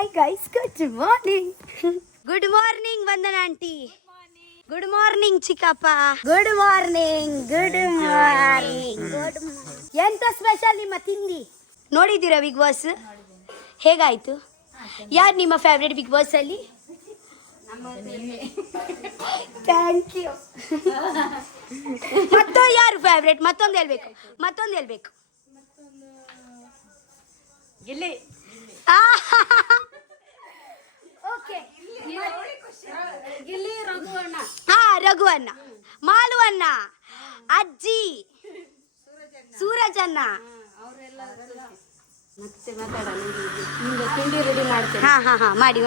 Hi guys, good morning. Good morning Vandana aunty. Good morning ಚಿಕ್ಕಪ್ಪ. Good morning. Good morning. ಎಂತ special ನಿಮ್ಮ ತಿಂಡಿ? ನೋಡಿದ್ದೀರಾ ಬಿಗ್ ಬಾಸ್? ಹೇಗಾಯ್ತು? ಯಾರು ನಿಮ್ಮ ಫೇವರೇಟ್ ಬಿಗ್ ಬಾಸ್ ಅಲ್ಲಿ? Thank you. ಮತ್ತೊಂದು ಯಾರು ಫೇವರೇಟ್? ಮತ್ತೊಂದು ಹೇಳ್ಬೇಕು. ಗಿಲ್ಲಿ. ಓಕೆ. ಗಿಲ್ಲಿ, ರಘುವಣ್ಣ. ರಘುವಣ್ಣ, ಮಾಲುವಣ್ಣ, ಅಜ್ಜಿ, ಸೂರಜಣ್ಣ. ಮತ್ತೆ ಮಾತಾಡೋಣ. ತಿಂಡಿ ರೆಡಿ ಮಾಡ್ತೇನೆ. ಮಾಡಿ.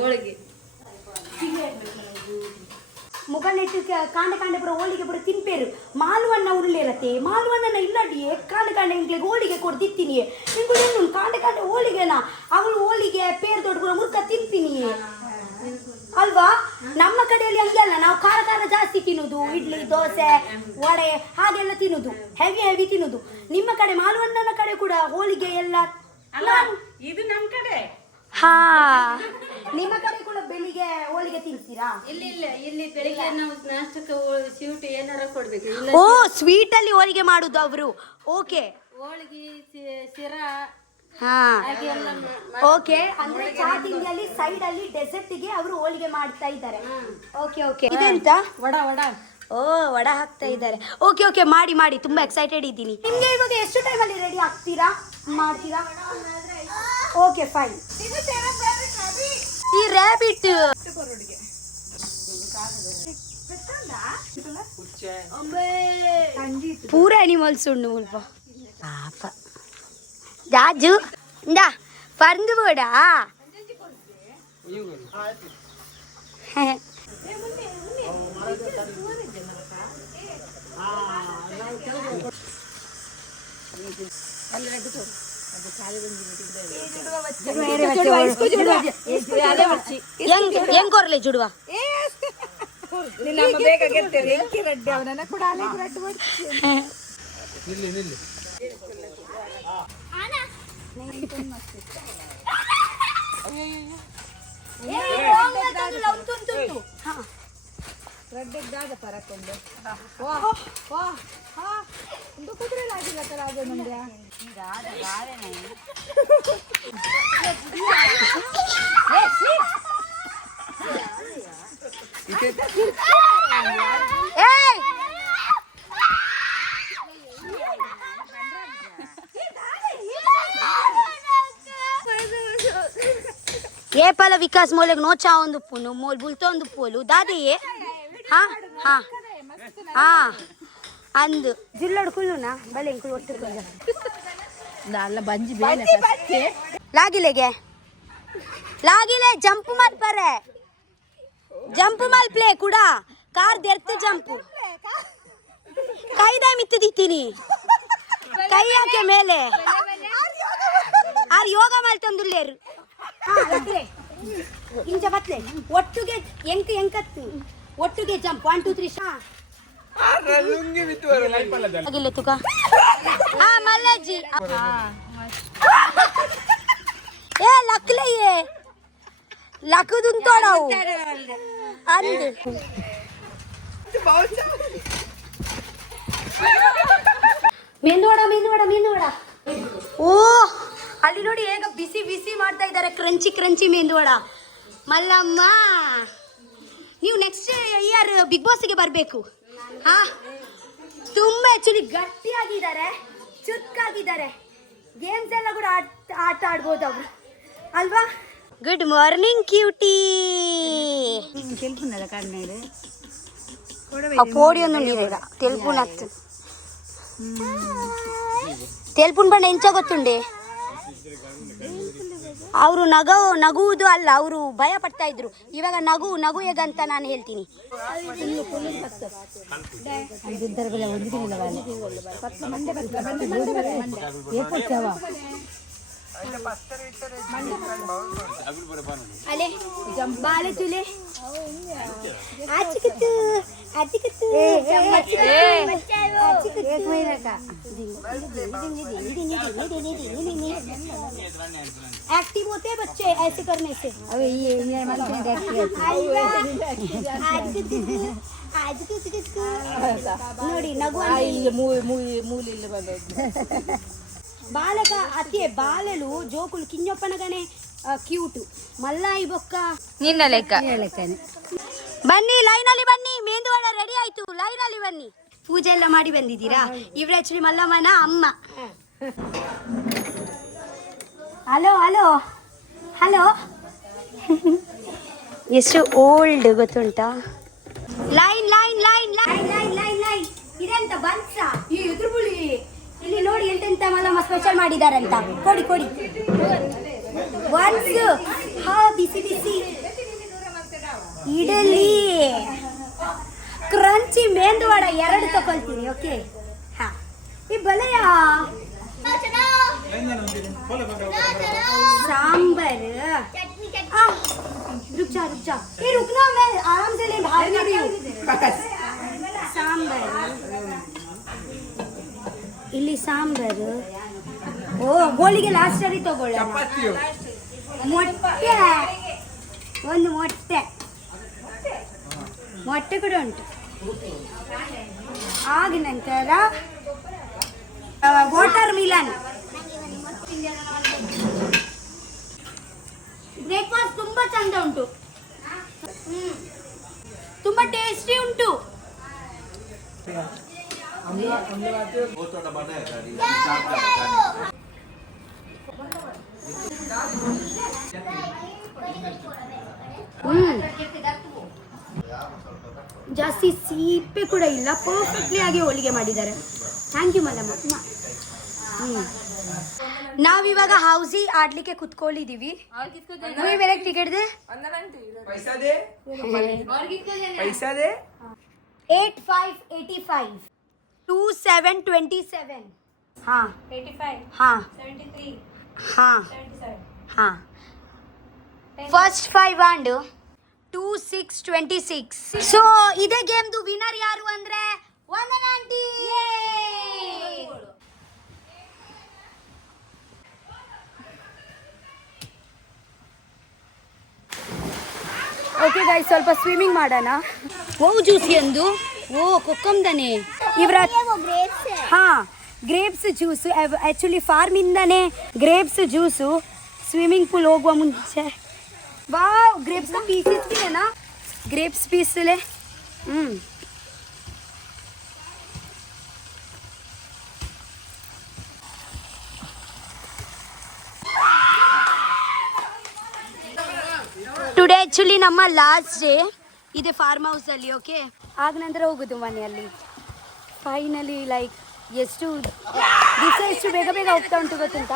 ಹೋಳಿಗೆ ಮುಗಲಿಟ್ಟು ಕಾಂಡ ಬರೋ ಹೋಳಿಗೆ ಬರೋ ತಿನ್ಪೇರು ಮಾಲುವಣ್ಣ ಉರುಳಿರತ್ತೆ. ಮಾಲುವಣ್ಣನ ಇಲ್ಲಡಿಯೇ ಕಾಂಡ ಇಂಗ್ಲಿಗೆ ಹೋಳಿಗೆ ಕೊಡು ತಿಂತೀನಿ. ನಿಂಗೂ ಕಾಂಡ ಹೋಳಿಗೆನ ಅವಳು ಹೋಳಿಗೆ ಪೇರು ದೊಡ್ಡ ಮುರ್ಕ ತಿಂತೀನಿ ಅಲ್ವಾ? ನಮ್ಮ ಕಡೆಯಲ್ಲಿ ಹಂಗೆ ಅಲ್ಲ, ನಾವು ಖಾರ ಜಾಸ್ತಿ ತಿನ್ನುದು. ಇಡ್ಲಿ, ದೋಸೆ, ವಡೆ ಹಾಗೆಲ್ಲ ತಿನ್ನುದು, ಹೆವಿ ತಿನ್ನುದು. ನಿಮ್ಮ ಕಡೆ ಮಾಲುವಣ್ಣನ ಕಡೆ ಕೂಡ ಹೋಳಿಗೆ ಎಲ್ಲ ಇದು ನಮ್ಮ ಕಡೆ. ನಿಮ್ಮ ಕಡೆ ಕೂಡ ಬೆಳಿಗ್ಗೆ ಹೋಳಿಗೆ ತಿನ್ತೀರಾ? ಇಲ್ಲಿ ಬೆಳಿಗ್ಗೆ ನಾವು ನಾಷ್ಟಕ್ಕೆ ಸ್ವೀಟ್ ಏನಾರ ಕೊಡ್ಬೇಕು. ಓ, ಸ್ವೀಟ್ ಅಲ್ಲಿ ಹೋಳಿಗೆ ಮಾಡುದು ಅವರು. ಓಕೆ, ಹೋಳಿಗೆ, ಶಿರಾ. ಓಕೆ, ಅಂದ್ರೆ ಚಾ ತಿಂಡಿಯಲ್ಲಿ ಸೈಡ್ ಅಲ್ಲಿ ಡೆಸರ್ಟ್ ಗೆ ಅವರು ಹೋಳಿಗೆ ಮಾಡ್ತಾ ಇದ್ದಾರೆ. ಓಕೆ. ಇದೆಂತ? ವಡ. ಓ, ವಡ ಹಾಕ್ತಾ ಇದ್ದಾರೆ. ಓಕೆ, ಮಾಡಿ. ತುಂಬಾ ಎಕ್ಸೈಟೆಡ್ ಇದ್ದೀನಿ. ನಿಮ್ಗೆ ಇವಾಗ ಎಷ್ಟು ಟೈಮ್ ಅಲ್ಲಿ ರೆಡಿ ಮಾಡ್ತೀರಾ? Okay, fine. ಈ ರ್ಯಾಬಿಟ್ ಪೂರ ಅನಿಮಲ್ಸ್ ಉಂಡು ಮುಲ್ಪ ಪಾಪ. ಜಾಜು ಇಂದ ಪರಂದು ಬೋಡ. ಹೆಂಗ್ ಕೊರ್ಲೆ ಜುಡುವ ಏಪಲ ವಿಕಾಸ್ ಮೋಲೆಗ್ ನೋಚಾ ಒಂದು ಪುನು ಮೋಲ್ ಬುಲ್ತೋ ಒಂದು ಪೋಲು ದಾದಿಯೇ. ಅಂದು ಜಿಲ್ಲಡ್ ಕುಲ್ಲುನಾ ಬಲೆ ಕುಲ್ ಒಟ್ಟು ಅಲ್ಲ ಬಂಜಿ ಲಾಗಿಲೆ ಜಂಪ್ ಮಲ್ಪರೆ ಕೂಡ ಕಾರ್ ದೆರ್ತೆ ಜಂಪು ಕೈದ ಮಿತ್ತು ದಿತ್ತೀನಿ ಕೈ ಹಾಕೆ ಮೇಲೆ ಆರ್ ಯೋಗ ಮಲ್ತೊಂದುಲ್ಲೇರು ಇಂಚ ಬತ್ಲೆ ಒಟ್ಟಿಗೆ ಎಂಕತ್ತು ಒಟ್ಟಿಗೆ ಜಂಪ್ 1 2 3 ಆಗಿಲ್ಲ ತುಕ ಮಲ್ಲಜ್ಜಿ ಏ ಲಕ್ಲೆಯೇ ಲಕ್ಕದುಂತೋಡವು ಅಂದು ಮೆಂದುವಡ. ಓ, ಅಲ್ಲಿ ನೋಡಿ ಹೇಗ ಬಿಸಿ ಮಾಡ್ತಾ ಇದ್ದಾರೆ. ಕ್ರಂಚಿ ಮೆಂದುವಡ. ಮಲ್ಲಮ್ಮ, ನೀವು ನೆಕ್ಸ್ಟ್ ಇಯರ್ ಬಿಗ್ ಬಾಸ್ಗೆ ಬರಬೇಕು. ತುಂಬಾ ಆಕ್ಚುಲಿ ಗಟ್ಟಿಯಾಗಿದ್ದಾರೆ, ಚುಕ್ಕಾಗಿದ್ದಾರೆ. ಗೇಮ್ಸ್ ಎಲ್ಲ ಕೂಡ ಆಟ ಆಡ್ಬೋದು ಅವರು ಅಲ್ವಾ? Good morning cutie. ಪೋಡಿಯೊಂದು ನೀರೇಗ ತೆಲ್ಪುನ್ ಬಣ್ಣ ಎಂಚ ಗೊತ್ತುಂಡೆ. ಅವರು ನಗುವುದು ಅಲ್ಲ, ಅವರು ಭಯ ಪಡ್ತಾ ಇದ್ರು. ಇವಾಗ ನಗು ಹೇಗಂತ ನಾನು ಹೇಳ್ತೀನಿ. ಅಲೆ ಬಾಲೆ ತುಲೆ ಆಚಿಕಿತ್ತು ಆಚಿಕಿತ್ತು एक्टिव होते हैं बच्चे ऐसे करने से ನೋಡಿ ನಗು ಬಾಲಕ ಅತಿ ಬಾಲಲು ಜೋಕುಲು ಕಿಂಜೊಪ್ಪನಗನೆ ಕ್ಯೂಟು ಮಲ್ಲಾಯಿ ಬೊಕ್ಕ ನಿನ್ನ ಲೆಕ್ಕ ಬನ್ನಿ ಲೈನಲ್ಲಿ ಬನ್ನಿ ಮೇಂದುವಡ ರೆಡಿ ಆಯ್ತು ಲೈನಲ್ಲಿ ಬನ್ನಿ ಪೂಜೆ ಎಲ್ಲ ಮಾಡಿ ಬಂದಿದ್ದೀರಾ ಇವ್ರ ಆಕ್ಚುಲಿ ಮಲ್ಲಮ್ಮನ ಅಮ್ಮ ಹಲೋ ಹಲೋ ಹಲೋ ಎಷ್ಟು ಓಲ್ಡ್ ಗೊತ್ತುಂಟಾ line line line line line line line ಇದೆಂತ ಬನ್ಸ ಈ ಎದುರುಬುಳಿ ಇಲ್ಲಿ ನೋಡಿ ಎಂತೆಂತ ಮಲ್ಲಮ್ಮ ಸ್ಪೆಷಲ್ ಮಾಡಿದಾರಂತ ಕೊಡಿ ಕೊಡಿ ಬನ್ಸ್ ಹಾ ಬಿಸಿ ಬಿಸಿ ಇಡಲಿ ಕ್ರಂಚಿ ಮೇಂದುವಡ ಎರಡು ತಗೊಳ್ತೀನಿ ಓಕೆ ಹಾ ಈ ಬಲೆಯ सांबर रुक जा ये रुकना मैं आराम से ले बाहर नहीं रही हूँ सांबर ಇಲ್ಲಿ ಸಾಂಬಾರ್ ಓ ಗೋಳಿಗೆ ಲಾಸ್ಟ್ ಅಲ್ಲಿ ತಗೊಳ್ಳೋಣ ಮೊಟ್ಟೆ ಒಂದು ಮೊಟ್ಟೆ ಮೊಟ್ಟೆ ಕೂಡ ಉಂಟು ಆಗ ನಂತರ ವಾಟರ್ ಮಿಲನ್ ಬ್ರೇಕ್ಫಾಸ್ಟ್ ತುಂಬಾ ಚಂದ ಉಂಟು ತುಂಬಾ ಟೇಸ್ಟಿ ಉಂಟು ಜಾಸ್ತಿ ಸೀಪೆ ಕೂಡ ಇಲ್ಲ ಪರ್ಫೆಕ್ಟ್ಲಿ ಆಗಿ ಹೋಳಿಗೆ ಮಾಡಿದ್ದಾರೆ ಥ್ಯಾಂಕ್ ಯು ಮಲ್ಲಮ್ಮ ನಾವಿವಾಗ ಹೌಸಿ ಆಡ್ಲಿಕ್ಕೆ ಕುತ್ಕೊಳ್ಳಿದೀವಿ ಬೇರೆ ಟಿಕೆಟ್ ದೆ पैसा दे 8585 2727 हाँ 85 हाँ 73 हाँ 77 हाँ ಫಸ್ಟ್ 5 ಅಂಡ್ 2626 ಸೊ ಇದೇ ಗೇಮ್ದು ವಿನ್ನರ್ ಯಾರು ಅಂದ್ರೆ ವಂದನ ಆಂಟಿ ಓಕೆ ಗೈಸ್ ಸ್ವಲ್ಪ ಸ್ವಿಮ್ಮಿಂಗ್ ಮಾಡೋಣ ಓ ಜ್ಯೂಸ್ ಎಂದು ಓ ಕೊಕ್ಕಂದನೆ ಇವರ ಹಾ ಗ್ರೇಪ್ಸ್ ಜ್ಯೂಸು ಆ್ಯಕ್ಚುಲಿ ಫಾರ್ಮಿಂದನೇ ಗ್ರೇಪ್ಸ್ ಜ್ಯೂಸು ಸ್ವಿಮ್ಮಿಂಗ್ ಪೂಲ್ ಹೋಗುವ ಮುಂಚೆ ವಾವ್ ಗ್ರೇಪ್ಸ್ ಪೀಸಸ್ ಇದೆನಾ ಗ್ರೇಪ್ಸ್ ಪೀಸಲೆ ಟುಡೇ ಆ್ಯಕ್ಚುಲಿ ನಮ್ಮ ಲಾಸ್ಟ್ ಡೇ ಇದೆ ಫಾರ್ಮ್ ಹೌಸಲ್ಲಿ ಓಕೆ ಆಗ ನಂತರ ಹೋಗೋದು ಮನೆಯಲ್ಲಿ ಫೈನಲಿ ಲೈಕ್ ಎಷ್ಟು ದಿವಸ ಎಷ್ಟು ಬೇಗ ಬೇಗ ಹೋಗ್ತಾ ಉಂಟು ಗೊತ್ತುಂಟ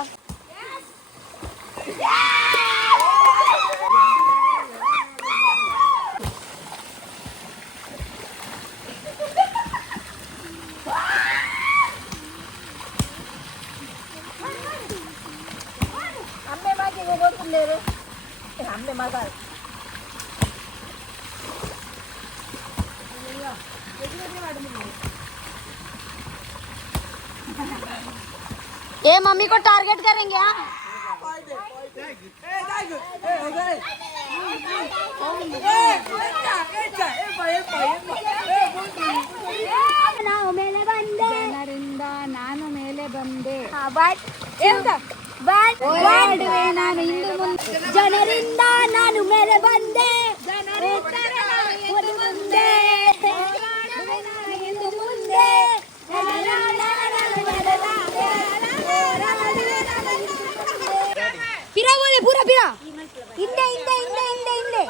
ये मम्मी को टारगेट करेंगे हाँ ಜನರಿಂದ ನಾನು ಮೇಲೆ ಬಂದೆ ನಾನು ಹಿಂದೆ ಮುಂದೆ ಜನರಿಂದ ನಾನು ಮೇಲೆ ಬಂದೆ ಮುಂದೆ ಹಿಂದೆ ಮುಂದೆ ಪಿರಾ ಬೋಲೆ ಪೂರ ಪಿರಾ ಹಿಂದೆ ಹಿಂದೆ ಹಿಂದೆ ಹಿಂದೆ ಹಿಂದೆ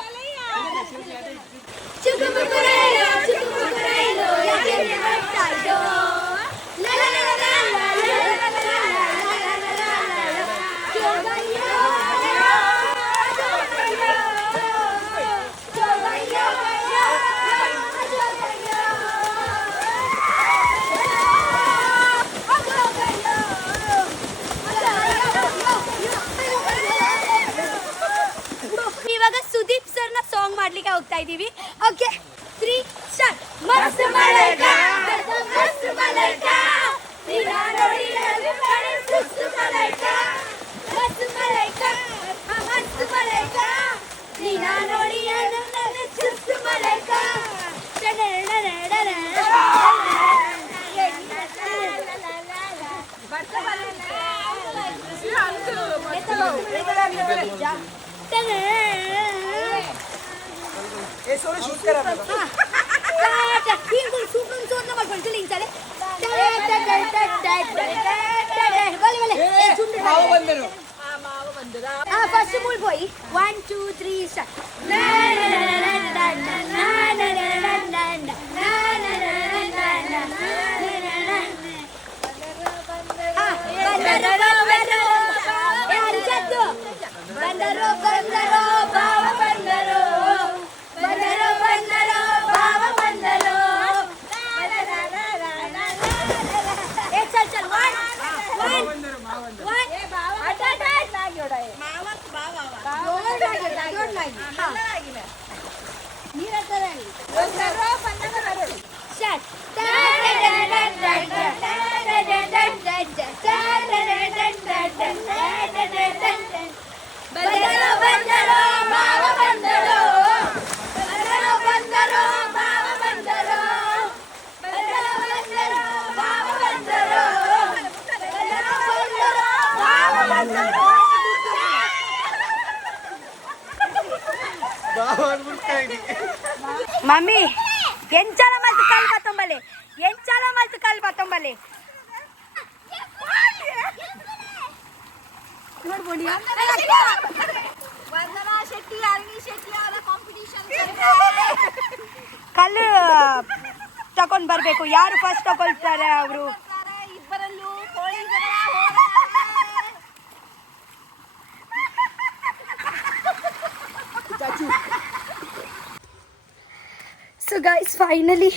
ये सोलो शूट करा था ಫಸ್ಟ್ ಮೂಲ್ ಹೋಯ್ 1 2 3 ಸ್ಟಾರ್ಟ್ ಬಂದರೋ ಬಂದರೋ ಬಾವ ಬಂದರೋ ಬಂದರೋ ಬಂದರೋ ಬಾವ ಬಂದರೋ ಚಲ್ ಚಲ್ ಒನ್ ಬಂದರೋ ಬಂದರೋ ಬಾವ ಬಂದರೋ ಬಂದರೋ ಬಂದರೋ ಬಾವ ಬಂದರೋ ಬಂದರೋ ಬಂದರೋ ಬಾವ ಬಂದರೋ ಬಂದರೋ ಬಂದರೋ ಬಾವ ಬಂದರೋ ಮಮ್ಮಿ ಎಂಚಾಲ ಮಲ್ತು ಕಾಲ್ ಬತ್ತೊಂಬಲೆ ಎಂಚಾಲ ಮಲ್ತು ಕಾಲ್ ಬತ್ತೊಂಬಲೆ ನೋಡ್ಬೋಡಿ ವಂದನಾ ಶೆಟ್ಟಿ ಅರ್ನಿ ಶೆಟ್ಟಿ ಅವರ ಕಾಂಪಿಟಿಷನ್ ಕಲ್ಲು ತಗೊಂಡ್ ಬರ್ಬೇಕು ಯಾರು ಫಸ್ಟ್ ತಗೊಳ್ತಾರೆ ಅವರು ಇಬ್ಬರಲ್ಲೂ ಕೋಳಿ ಸೊ ಗೈಸ್ ಫೈನಲಿ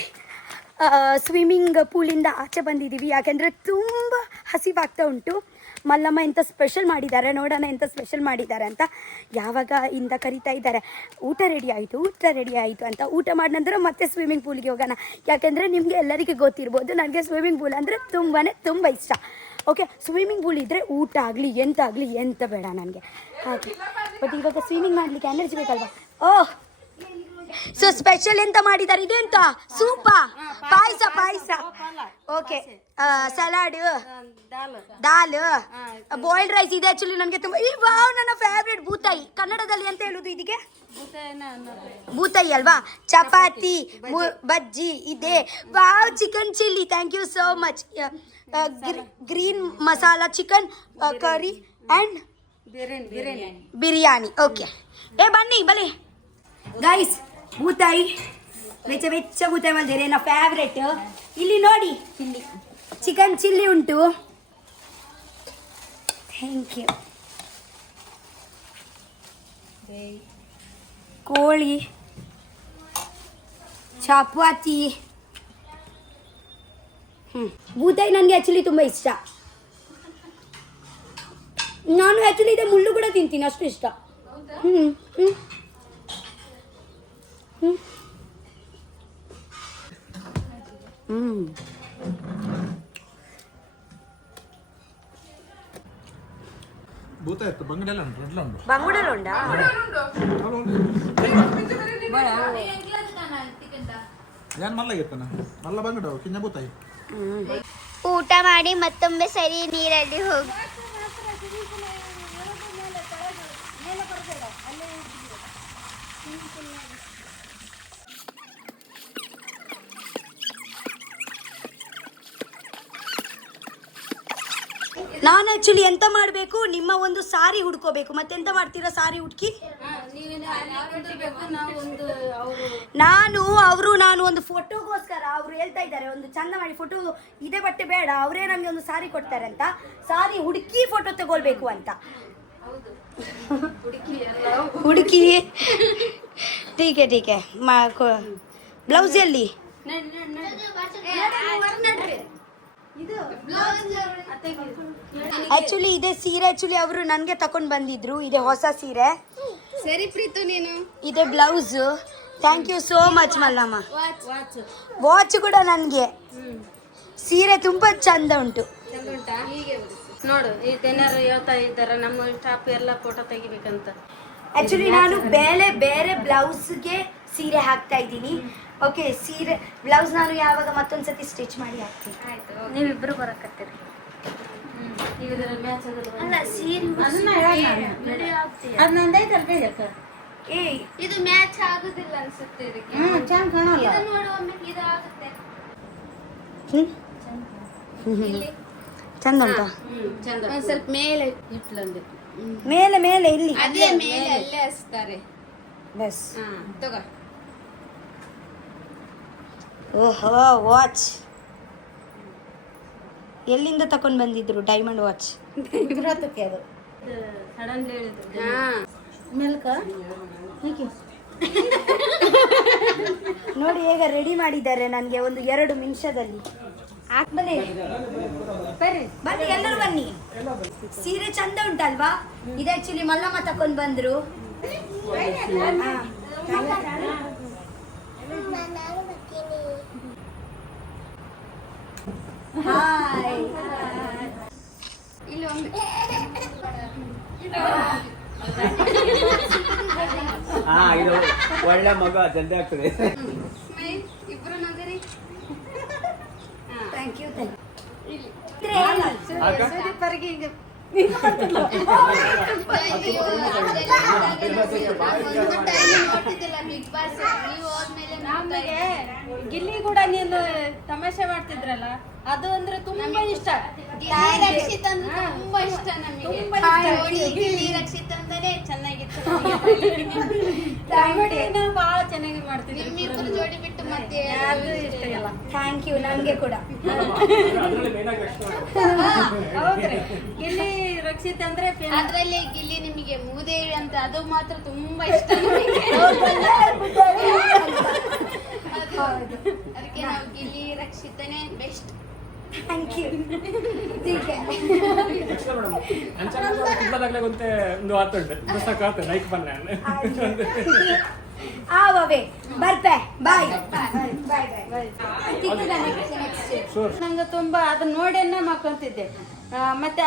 ಸ್ವಿಮ್ಮಿಂಗ್ ಪೂಲಿಂದ ಆಚೆ ಬಂದಿದ್ದೀವಿ ಯಾಕೆಂದರೆ ತುಂಬ ಹಸಿವಾಗ್ತಾ ಉಂಟು. ಮಲ್ಲಮ್ಮ ಎಂಥ ಸ್ಪೆಷಲ್ ಮಾಡಿದ್ದಾರೆ ನೋಡೋಣ ಎಂಥ ಸ್ಪೆಷಲ್ ಮಾಡಿದ್ದಾರೆ ಅಂತ. ಯಾವಾಗ ಇಂದ ಕರಿತಾ ಇದ್ದಾರೆ ಊಟ ರೆಡಿ ಆಯಿತು ಅಂತ. ಊಟ ಮಾಡಿದ ನಂತರ ಮತ್ತೆ ಸ್ವಿಮ್ಮಿಂಗ್ ಪೂಲ್ಗೆ ಹೋಗೋಣ. ಯಾಕೆಂದರೆ ನಿಮಗೆ ಎಲ್ಲರಿಗೂ ಗೊತ್ತಿರ್ಬೋದು ನನಗೆ ಸ್ವಿಮ್ಮಿಂಗ್ ಪೂಲ್ ಅಂದರೆ ತುಂಬ ಇಷ್ಟ. ಓಕೆ, ಸ್ವಿಮ್ಮಿಂಗ್ ಪೂಲ್ ಇದ್ದರೆ ಊಟ ಆಗಲಿ ಎಂತ ಬೇಡ ನನಗೆ ಹಾಗೆ. ಬಟ್ ಇವಾಗ ಸ್ವಿಮ್ಮಿಂಗ್ ಮಾಡಲಿಕ್ಕೆ ಎನರ್ಜಿ ಬೇಕಲ್ವಾ. ಓಹ್, ಸೊ ಸ್ಪೆಷಲ್ ಎಂತ ಮಾಡಿದ್ದಾರೆ ಇದೆಂತ ಸೂಪ ಪಾಯಸ ಓಕೆ, ಸಲಾಡ್, ದಾಲ್, ಬಾಯ್ಲ್ಡ್ ರೈಸ್ ಇದೆ. ಆಕ್ಚುಲಿ ನನಗೆ ತುಂಬ ವಾವ್ ನನ್ನ ಫೇವ್ರೇಟ್ ಭೂತಾಯಿ. ಕನ್ನಡದಲ್ಲಿ ಅಂತ ಹೇಳುದು ಇದಕ್ಕೆ ಭೂತಾಯಿ ಅಲ್ವಾ. ಚಪಾತಿ, ಬಜ್ಜಿ ಇದೆ. Wow, chicken chilli, thank you so much. Green masala chicken curry and biryani. Okay, ಬನ್ನಿ ಬನ್ನಿ ಗೈಸ್. ಭೂತಾಯಿ ವೆಚ್ಚ ಭೂತಾಯಿ ಬಂದಿದೆ ನನ್ನ ಫೇವ್ರೇಟ್. ಇಲ್ಲಿ ನೋಡಿ ಚಿಕನ್ ಚಿಲ್ಲಿ ಉಂಟು. Thank you. ಕೋಳಿ, ಚಪಾತಿ. ಭೂತಾಯಿ ನನಗೆ ಆ್ಯಕ್ಚುಲಿ ತುಂಬ ಇಷ್ಟ. ನಾನು ಆ್ಯಕ್ಚುಲಿ ಇದೆ ಮುಳ್ಳು ಕೂಡ ತಿಂತೀನಿ, ಅಷ್ಟು ಇಷ್ಟ. ಬಂಗುಡಲ್ಲುಂಟಾ? ಊಟ ಮಾಡಿ ಮತ್ತೊಮ್ಮೆ ಸರಿ ನೀರಲ್ಲಿ ಹೋಗಿ ನಾನು ಆ್ಯಕ್ಚುಲಿ ಎಂತ ಮಾಡಬೇಕು, ನಿಮ್ಮ ಒಂದು ಸಾರಿ ಹುಡ್ಕೋಬೇಕು. ಮತ್ತೆಂತ ಮಾಡ್ತೀರಾ ಸಾರಿ ಹುಡುಕಿ? ನಾನು ಒಂದು ಫೋಟೋಗೋಸ್ಕರ ಅವರು ಹೇಳ್ತಾ ಇದ್ದಾರೆ ಒಂದು ಚಂದ ಮಾಡಿ ಫೋಟೋ, ಇದೇ ಬಟ್ಟೆ ಬೇಡ, ಅವರೇ ನಮಗೆ ಒಂದು ಸಾರಿ ಕೊಡ್ತಾರೆ ಅಂತ. ಸಾರಿ ಹುಡುಕಿ ಫೋಟೋ ತಗೊಳ್ಬೇಕು ಅಂತ. ಹುಡುಕಿ ಟೀಕೆ ಬ್ಲೌಸ್ ಎಲ್ಲಿ? ಆಕ್ಚುಲಿ ಇದೆ ಸೀರೆ. ಆಕ್ಚುಲಿ ಅವರು ನನಗೆ ತಗೊಂಡು ಬಂದಿದ್ರು. ಇದೆ ಹೊಸ ಸೀರೆ. ಸರಿ ಪ್ರೀತು, ನೀನು ಇದೆ blouse. Thank you so much Mallamma. Watch ಕೂಡ ನನಗೆ. ಸೀರೆ ತುಂಬಾ ಚಂದ ಉಂಟು. ನೋಡು, ಇದೇನಾರು ಹೇಳ್ತಾ ಇದ್ದಾರೆ ನಮ್ಮ ಸ್ಟಾಫ್ ಎಲ್ಲ ಫೋಟೋ ತೆಗಿಬೇಕಂತ. ಆಕ್ಚುಲಿ ನಾನು ಬೇರೆ ಬ್ಲೌಸ್ಗೆ ಸೀರೆ ಹಾಕ್ತಾ ಇದ್ದೀನಿ. ಓಕೆ, ಸೀರೆ ಬ್ಲೌಸ್ ನಾನು ಯಾವಾಗ ಮತ್ತೊಂದ್ಸತಿ ಸ್ಟಿಚ್ ಮಾಡಿ ಹಾಕ್ತೀನಿ. ನೀವಿಬ್ರು ಬರಕತ್ತೀರಿ. ಈಗ ಇದ್ರಲ್ಲಿ ಮ್ಯಾಚ್ ಆಗೋದು ಅಲ್ಲ ಸೀರೆ ಅದನ್ನ ಅದು ನಂದೈತಲ್ಲ ಬೇರೆ ಏ ಇದು ಮ್ಯಾಚ್ ಆಗುದಿಲ್ಲ ಅನ್ಸುತ್ತೆ ಇದಕ್ಕೆ. ಚಂದ ಕಾಣಲ್ಲ. ಇದು ನೋಡುವೊಮ್ಮೆ ಇದು ಆಗುತ್ತೆ. ಚಂದ ಉಂಟಾ? ಚಂದ ಒಂದ್ ಸ್ವಲ್ಪ ಮೇಲೆ ಇಟ್ಲಂದೆ. ಮೇಲೆ ಮೇಲೆ ಇಲ್ಲಿ ಅದೇ ಮೇಲೆ ಅಲ್ಲೇ ಹಚ್ತಾರೆ. ಬಸ್. ತಗೋ. ಓಹೋ ವಾಚ್ ಎಲ್ಲಿಂದ ತಕೊಂಡ್ ಬಂದಿದ್ರು? Diamond watch. ಇದ್ರೊತ್ತಕ್ಕೆ ಅದು ಸಡನ್ ಹೇಳಿದ್ರು. ಮೆಲ್ಕ ಹೀಗೆ ನೋಡಿ ಹೇಗ ರೆಡಿ ಮಾಡಿದ್ದಾರೆ ನನಗೆ ಒಂದು 2 ನಿಮಿಷದಲ್ಲಿ. ಬನ್ನಿ ಬನ್ನಿ ಎಲ್ಲರೂ ಬನ್ನಿ. ಸೀರೆ ಚಂದ ಉಂಟಲ್ವಾ? ಇದು ಆಕ್ಚುಲಿ ಮಲ್ಲಮ್ಮ ತಕೊಂಡ್ ಬಂದ್ರು. ಹಾಯ್. ಇಲ್ಲಿ ಒಮ್ಮೆ ಇದು ಒಳ್ಳೆ ಮಗ ಜಲ್ದಿ ಆಗ್ತದೆ. ಇಬ್ರು ನಗರಿ. ಥ್ಯಾಂಕ್ ಯು ಸುದೀಪರಿಗೆ ಈಗ ನೋಡ್ತಿದ್ದಿಲ್ಲ ಬಿಗ್ ಬಾಸ್. ನೀವು ಹೋದ್ಮೇಲೆ ನಮಗೆ ಗಿಲ್ಲಿ ಕೂಡ ನೀನು ತಮಾಷೆ ಮಾಡ್ತಿದ್ರಲ್ಲ, ಅದು ಅಂದ್ರೆ ತುಂಬಾ ಇಷ್ಟ. ರಕ್ಷಿತ್ ಅಂದ್ರೆ ತುಂಬಾ ಇಷ್ಟ ನಮಗೆ. ಗಿಲ್ಲಿ ರಕ್ಷಿತ್ ಅಂತಾನೆ ಚೆನ್ನಾಗಿತ್ತು. ಕಾಮಿಡಿನ ಬಹಳ ಚೆನ್ನಾಗಿ ಮಾಡ್ತಿದ್ವಿ. ನಿಮ್ಮಿಬ್ಬರು ಜೋಡಿ ಬಿಟ್ಟು ಮತ್ತೆ ಯಾರು ಇಷ್ಟ ಇಲ್ಲ. Thank you. ನನಗೆ ಕೂಡ ಹೌದ್ರಿ, ಗಿಲ್ಲಿ ರಕ್ಷಿತ್ ಅಂದ್ರೆ ಅದ್ರಲ್ಲಿ ಗಿಲ್ಲಿ ನಿಮಗೆ ಮೂದೇವಿ ಅಂತ ಅದು ಮಾತ್ರ ತುಂಬಾ ಇಷ್ಟ ನಮಗೆ. ಅದಕ್ಕೆ ನಾವು ಗಿಲ್ಲಿ ರಕ್ಷಿತನೇ ಬೆಸ್ಟ್. Thank you. ಆವೇ ಬರ್ಪೆ ಬಾಯ್ ಬಾಯ್ ಬಾಯ್. ನಂಗೆ ತುಂಬಾ ಅದನ್ನ ನೋಡೇನೆ ಮಾಡ್ಕೊಂತಿದ್ದೆ. ಮತ್ತೆ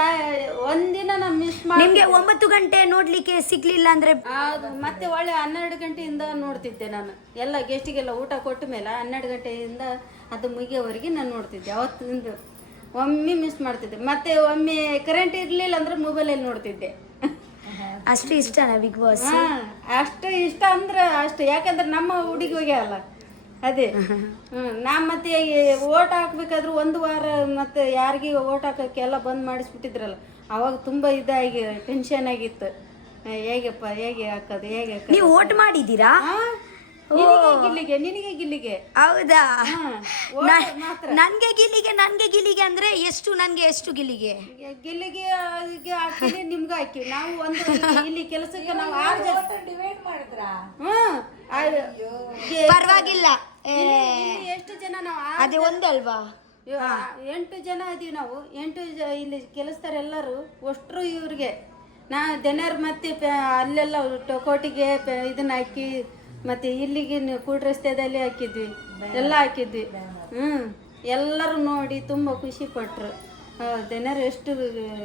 ಒಂದಿನ ನಾ ಮಿಸ್ ಮಾಡಿ ನಿಮ್ಗೆ 9 ಗಂಟೆ ನೋಡ್ಲಿಕ್ಕೆ ಸಿಗ್ಲಿಲ್ಲ ಅಂದ್ರೆ ಅದು ಮತ್ತೆ ಒಳ್ಳೆ 12 ಗಂಟೆಯಿಂದ ನೋಡ್ತಿದ್ದೆ ನಾನು. ಎಲ್ಲ ಗೆಸ್ಟಿಗೆಲ್ಲ ಊಟ ಕೊಟ್ಟ ಮೇಲೆ 12 ಗಂಟೆಯಿಂದ ಅದು ಮುಗಿಯೋವರೆಗೆ ನಾನು ನೋಡ್ತಿದ್ದೆ. ಅವತ್ತಿಂದ ಒಮ್ಮೆ ಮಿಸ್ ಮಾಡ್ತಿದ್ದೆ. ಮತ್ತೆ ಒಮ್ಮೆ ಕರೆಂಟ್ ಇರ್ಲಿಲ್ಲ ಅಂದ್ರೆ ಮೊಬೈಲಲ್ಲಿ ನೋಡ್ತಿದ್ದೆ. ಅಷ್ಟು ಇಷ್ಟನಾ ಬಿಗ್ ಬಾಸ್? ಅಷ್ಟು ಇಷ್ಟ ಅಂದ್ರೆ ಅಷ್ಟು, ಯಾಕಂದ್ರೆ ನಮ್ಮ ಹುಡುಗಿ ಹೋಗ್ಯಾವಲ್ಲ ಅದೇ. ನಾ ಮತ್ತೆ ಓಟ್ ಹಾಕ್ಬೇಕಾದ್ರೂ 1 ವಾರ ಮತ್ತೆ ಯಾರಿಗೆ ಓಟ್ ಹಾಕಕ್ಕೆ ಎಲ್ಲ ಬಂದ್ ಮಾಡಿಸ್ಬಿಟ್ಟಿದ್ರಲ್ಲ, ಅವಾಗ ತುಂಬಾ ಇದಾಗಿ ಟೆನ್ಷನ್ ಆಗಿತ್ತು. ಹೇಗೆಪ್ಪ ಹೇಗೆ ಹಾಕೋದು ಹೇಗೆ ಹಾಕೋದು. ನೀವು ವೋಟ್ ಮಾಡಿದ್ದೀರಾ? ನಿನಗೆ ಗಿಲ್ಲಿಗೆ ಹೌದಾ? ಓಟ್ ಮಾತ್ರ. ನನ್ಗೆ ಗಿಲ್ಲಿಗೆ ಅಂದ್ರೆ ಎಷ್ಟು? ನನ್ಗೆ ಎಷ್ಟು ಗಿಲ್ಲಿಗೆ? ಗಿಲ್ಲಿಗೆ ಹಾಕಿಲಿ, ನಿಮ್ಗೆ ಹಾಕಿ. ನಾವು ಒಂದು ಇಲ್ಲಿ ಕೆಲಸಕ್ಕೆ ನಾವು 6 ಜನ ಡಿವೈಡ್ ಮಾಡಿದ್ರ. ಪರವಾಗಿಲ್ಲ. ಎಷ್ಟು ಜನ ನಾವು? ಅದೇ ಒಂದಲ್ವಾ? 8 ಜನ ಇದೀವಿ ನಾವು. 8 ಇಲ್ಲಿ ಕೆಲಸದಾರ ಎಲ್ಲರೂ ಅಷ್ಟ್ರು ಇವ್ರಿಗೆ. ನಾ ದೆನರ್ ಮತ್ತೆ ಅಲ್ಲೆಲ್ಲ ಕೋಟಿಗೆ ಇದನ್ನ ಹಾಕಿ, ಮತ್ತೆ ಇಲ್ಲಿಗೆ ಕೂಡ್ ರಸ್ತೆದಲ್ಲಿ ಹಾಕಿದ್ವಿ, ಎಲ್ಲ ಹಾಕಿದ್ವಿ. ಎಲ್ಲರೂ ನೋಡಿ ತುಂಬ ಖುಷಿ ಪಟ್ರು. ದೆನರ್ ಎಷ್ಟು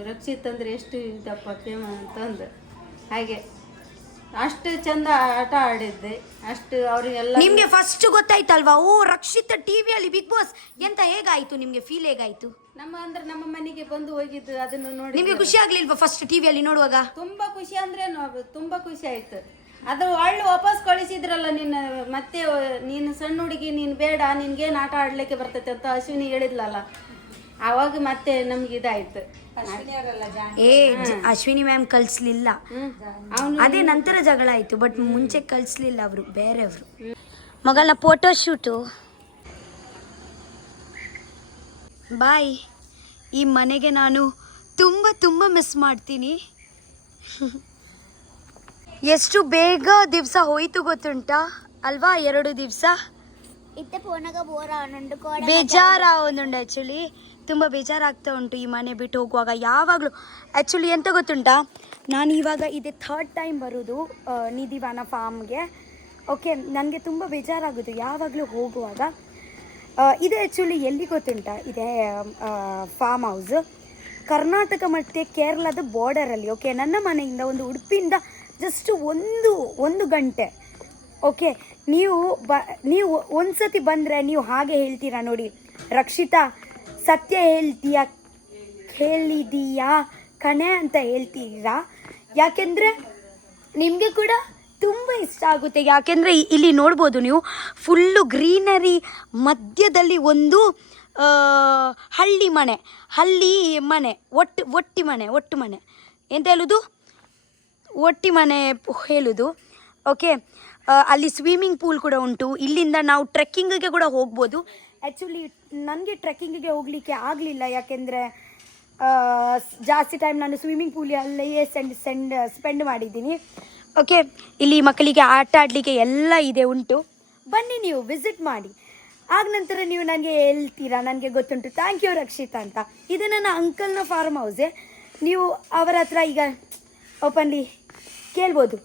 ರಕ್ಷಿತ್ ಅಂದ್ರೆ ಎಷ್ಟು ಇದಪ್ಪ ಪ್ರೇಮ ಅಂತಂದು. ಹಾಗೆ ಅಷ್ಟು ಚಂದ ಆಟ ಆಡಿದ್ದೆ. ಅಷ್ಟು ಅವ್ರಿಗೆಲ್ಲ ನಿಮ್ಗೆ ಫಸ್ಟ್ ಗೊತ್ತಾಯ್ತಲ್ವಾ? ಓ ರಕ್ಷಿತ್ ಟಿವಿಯಲ್ಲಿ ಬಿಗ್ ಬಾಸ್ ಎಂತ ಹೇಗಾಯ್ತು? ನಿಮ್ಗೆ ಫೀಲ್ ಹೇಗಾಯ್ತು? ನಮ್ಮ ಮನೆಗೆ ಬಂದು ಹೋಗಿದ್ದು ಅದನ್ನು ನೋಡಿ ನಿಮ್ಗೆ ಖುಷಿ ಆಗ್ಲಿಲ್ವಾ ಫಸ್ಟ್ ಟಿವಿಯಲ್ಲಿ ನೋಡುವಾಗ? ತುಂಬಾ ಖುಷಿ ಅಂದ್ರೆ ತುಂಬಾ ಖುಷಿ ಆಯ್ತು. ಅದು ಒಳ್ಳೆ ವಾಪಸ್ ಕಳಿಸಿದ್ರಲ್ಲ ನಿನ್ನ. ಮತ್ತೆ ನೀನು ಸಣ್ಣ ಹುಡುಗಿ, ನೀನು ಬೇಡ, ನಿನ್ಗೇನು ಆಟ ಆಡ್ಲಿಕ್ಕೆ ಬರ್ತೈತೆ ಅಂತ ಅಶ್ವಿನಿ ಹೇಳಿದ್ಲಲ್ಲ, ಆವಾಗ ಮತ್ತೆ ನಮ್ಗೆ ಇದಾಯ್ತು. ಅಶ್ವಿನಿ ಮ್ಯಾಮ್ ಕಳ್ಸ್ಲಿಲ್ಲ. ಅದೇ ನಂತರ ಜಗಳ ಆಯ್ತು, ಬಟ್ ಮುಂಚೆ ಕಳ್ಸ್ಲಿಲ್ಲ ಅವರು, ಬೇರೆಯವರು. ಮಗಳನ್ನ ಫೋಟೋ ಶೂಟು. ಬಾಯ್. ಈ ಮನೆಗೆ ನಾನು ತುಂಬ ತುಂಬ ಮಿಸ್ ಮಾಡ್ತೀನಿ. ಎಷ್ಟು ಬೇಗ ದಿವಸ ಹೋಯ್ತು ಗೊತ್ತುಂಟಾ ಅಲ್ವಾ? 2 ದಿವಸ ಬೇಜಾರಾಗುಂಟು. ಆ್ಯಕ್ಚುಲಿ ತುಂಬ ಬೇಜಾರಾಗ್ತಾ ಉಂಟು ಈ ಮನೆ ಬಿಟ್ಟು ಹೋಗುವಾಗ. ಯಾವಾಗಲೂ ಆ್ಯಕ್ಚುಲಿ ಎಂತ ಗೊತ್ತುಂಟಾ, ನಾನು ಇವಾಗ ಇದೇ 3rd ಟೈಮ್ ಬರೋದು ನಿಧಿವನ ಫಾರ್ಮ್ಗೆ. ಓಕೆ, ನನಗೆ ತುಂಬ ಬೇಜಾರಾಗೋದು ಯಾವಾಗಲೂ ಹೋಗುವಾಗ. ಇದು ಆ್ಯಕ್ಚುಲಿ ಎಲ್ಲಿ ಗೊತ್ತುಂಟಾ, ಇದೆ ಫಾರ್ಮ್ ಹೌಸ್ ಕರ್ನಾಟಕ ಮತ್ತು ಕೇರಳದ ಬಾರ್ಡರಲ್ಲಿ. ಓಕೆ, ನನ್ನ ಮನೆಯಿಂದ ಒಂದು ಉಡುಪಿಯಿಂದ ಜಸ್ಟ್ ಒಂದು ಗಂಟೆ. ಓಕೆ, ನೀವು ಒಂದ್ಸತಿ ಬಂದರೆ ನೀವು ಹಾಗೆ ಹೇಳ್ತೀರಾ ನೋಡಿ, ರಕ್ಷಿತಾ ಸತ್ಯ ಹೇಳ್ತೀಯ ಹೇಳಿದೀಯಾ ಕಣೆ ಅಂತ ಹೇಳ್ತೀರಾ, ಯಾಕೆಂದರೆ ನಿಮಗೆ ಕೂಡ ತುಂಬ ಇಷ್ಟ ಆಗುತ್ತೆ. ಯಾಕೆಂದರೆ ಇಲ್ಲಿ ನೋಡ್ಬೋದು ನೀವು, ಫುಲ್ಲು ಗ್ರೀನರಿ ಮಧ್ಯದಲ್ಲಿ ಒಂದು ಹಳ್ಳಿ ಮನೆ ಒಟ್ಟು ಮನೆ ಎಂತ ಹೇಳೋದು, ಒಟ್ಟಿ ಮನೆ ಹೇಳೋದು. ಓಕೆ, ಅಲ್ಲಿ ಸ್ವಿಮ್ಮಿಂಗ್ ಪೂಲ್ ಕೂಡ ಉಂಟು. ಇಲ್ಲಿಂದ ನಾವು ಟ್ರೆಕ್ಕಿಂಗಿಗೆ ಕೂಡ ಹೋಗ್ಬೋದು. ಆ್ಯಕ್ಚುಲಿ ನನಗೆ ಟ್ರೆಕ್ಕಿಂಗಿಗೆ ಹೋಗಲಿಕ್ಕೆ ಆಗಲಿಲ್ಲ, ಯಾಕೆಂದರೆ ಜಾಸ್ತಿ ಟೈಮ್ ನಾನು ಸ್ವಿಮ್ಮಿಂಗ್ ಪೂಲಲ್ಲಿಯೇ ಸ್ಪೆಂಡ್ ಮಾಡಿದ್ದೀನಿ. ಓಕೆ, ಇಲ್ಲಿ ಮಕ್ಕಳಿಗೆ ಆಟ ಆಡಲಿಕ್ಕೆ ಎಲ್ಲ ಇದೆ ಉಂಟು. ಬನ್ನಿ ನೀವು ವಿಸಿಟ್ ಮಾಡಿ. ಆಗ ನಂತರ ನೀವು ನನಗೆ ಹೇಳ್ತೀರಾ, ನನಗೆ ಗೊತ್ತುಂಟು. ಥ್ಯಾಂಕ್ ಯು ರಕ್ಷಿತಾ ಅಂತ. ಇದು ನನ್ನ ಅಂಕಲ್ನ ಫಾರ್ಮ್ ಹೌಸೇ. ನೀವು ಅವರ ಹತ್ರ ಈಗ ಓಪನ್ಲಿ ಕೇಳ್ಬೋದು.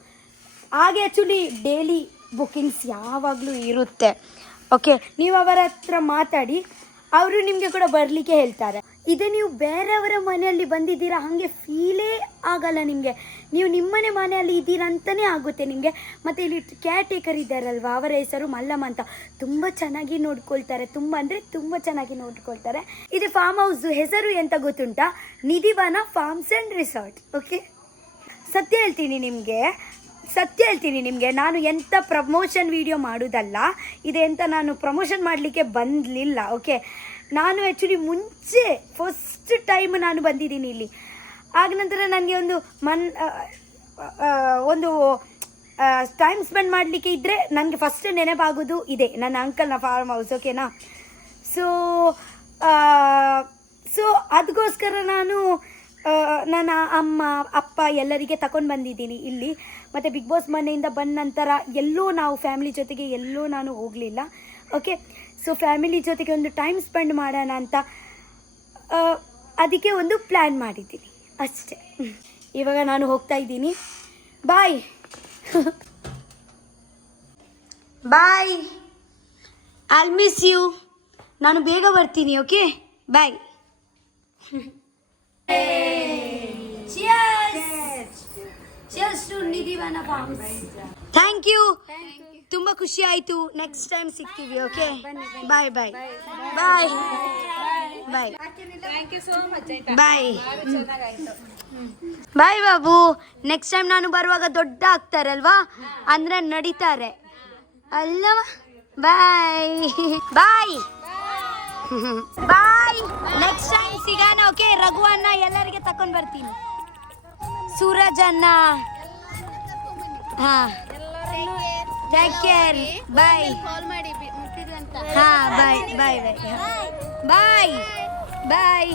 ಹಾಗೆ ಆ್ಯಕ್ಚುಲಿ ಡೈಲಿ ಬುಕ್ಕಿಂಗ್ಸ್ ಯಾವಾಗಲೂ ಇರುತ್ತೆ. ಓಕೆ, ನೀವು ಅವರ ಹತ್ರ ಮಾತಾಡಿ, ಅವರು ನಿಮಗೆ ಕೂಡ ಬರಲಿಕ್ಕೆ ಹೇಳ್ತಾರೆ. ಇದೇ ನೀವು ಬೇರೆಯವರ ಮನೆಯಲ್ಲಿ ಬಂದಿದ್ದೀರಾ ಹಾಗೆ ಫೀಲೇ ಆಗಲ್ಲ ನಿಮಗೆ. ನೀವು ನಿಮ್ಮನೆ ಮನೆಯಲ್ಲಿ ಇದ್ದೀರಾ ಅಂತಲೇ ಆಗುತ್ತೆ ನಿಮಗೆ. ಮತ್ತು ಇಲ್ಲಿ ಕೇರ್ ಟೇಕರ್ ಇದ್ದಾರಲ್ವ, ಅವರ ಹೆಸರು ಮಲ್ಲಮ್ಮ ಅಂತ. ತುಂಬ ಚೆನ್ನಾಗಿ ನೋಡ್ಕೊಳ್ತಾರೆ, ತುಂಬ ಚೆನ್ನಾಗಿ ನೋಡ್ಕೊಳ್ತಾರೆ. ಇದು ಫಾರ್ಮ್ ಹೌಸ್ ಹೆಸರು ಎಂತ ಗೊತ್ತುಂಟಾ? ನಿಧಿವನ ಫಾರ್ಮ್ಸ್ ಆ್ಯಂಡ್ ರಿಸಾರ್ಟ್. ಓಕೆ, ಸತ್ಯ ಹೇಳ್ತೀನಿ ನಿಮಗೆ, ನಾನು ಎಂಥ ಪ್ರಮೋಷನ್ ವಿಡಿಯೋ ಮಾಡೋದಲ್ಲ, ಇದೆಂತ ನಾನು ಪ್ರಮೋಷನ್ ಮಾಡಲಿಕ್ಕೆ ಬಂದಲಿಲ್ಲ. ಓಕೆ, ನಾನು ಆ್ಯಕ್ಚುಲಿ ಮುಂಚೆ ಫಸ್ಟ್ ಟೈಮ್ ನಾನು ಬಂದಿದ್ದೀನಿ ಇಲ್ಲಿ. ಆಗ ನಂತರ ನನಗೆ ಒಂದು ಟೈಮ್ ಸ್ಪೆಂಡ್ ಮಾಡಲಿಕ್ಕೆ ಇದ್ದರೆ ನನಗೆ ಫಸ್ಟ್ ನೆನಪಾಗೋದು ಇದೆ ನನ್ನ ಅಂಕಲ್ನ ಫಾರ್ಮ್ ಹೌಸ್. ಓಕೆನಾ? ಸೊ ಅದಕ್ಕೋಸ್ಕರ ನಾನು ನನ್ನ ಅಮ್ಮ ಅಪ್ಪ ಎಲ್ಲರಿಗೆ ತಗೊಂಡು ಬಂದಿದ್ದೀನಿ ಇಲ್ಲಿ. ಮತ್ತು ಬಿಗ್ ಬಾಸ್ ಮನೆಯಿಂದ ಬಂದ ನಂತರ ನಾವು ಫ್ಯಾಮಿಲಿ ಜೊತೆಗೆ ನಾನು ಹೋಗಲಿಲ್ಲ. ಓಕೆ, ಸೊ ಫ್ಯಾಮಿಲಿ ಜೊತೆಗೆ ಒಂದು ಟೈಮ್ ಸ್ಪೆಂಡ್ ಮಾಡೋಣ ಅಂತ ಅದಕ್ಕೆ ಒಂದು ಪ್ಲ್ಯಾನ್ ಮಾಡಿದ್ದೀನಿ ಅಷ್ಟೇ. ಇವಾಗ ನಾನು ಹೋಗ್ತಾ ಇದ್ದೀನಿ. Bye bye, I'll miss you. ನಾನು ಬೇಗ ಬರ್ತೀನಿ. Okay, bye. Cheers to Nidhivana farms. Thank you, ತುಂಬ ಖುಷಿ ಆಯಿತು. ನೆಕ್ಸ್ಟ್ ಟೈಮ್ ಸಿಗ್ತೀವಿ. Okay, bye bye bye bye bye bye ಬಾಬು. ನೆಕ್ಸ್ಟ್ ಟೈಮ್ ನಾನು ಬರುವಾಗ ದೊಡ್ಡ ಆಗ್ತಾರಲ್ವಾ, ಅಂದರೆ ನಡೀತಾರೆ ಅಲ್ಲವ. Bye bye bye. Next time ಸಿಗೋಣ. ಓಕೆ, ರಘುವನ್ನ ಎಲ್ಲರಿಗೆ ತಕೊಂಡು ಬರ್ತೀನಿ. ಸೂರಜ್ ಅಣ್ಣ, ಹಾಂ, ಟೇಕ್ ಕೇರ್. ಬಾಯ್. ಕಾಲ್ ಮಾಡಿ ಮುಟ್ಟಿದ್ರಂತ. ಹಾಂ, ಬಾಯ್ ಬಾಯ್ ಬಾಯ್ ಬಾಯ್ ಬಾಯ್.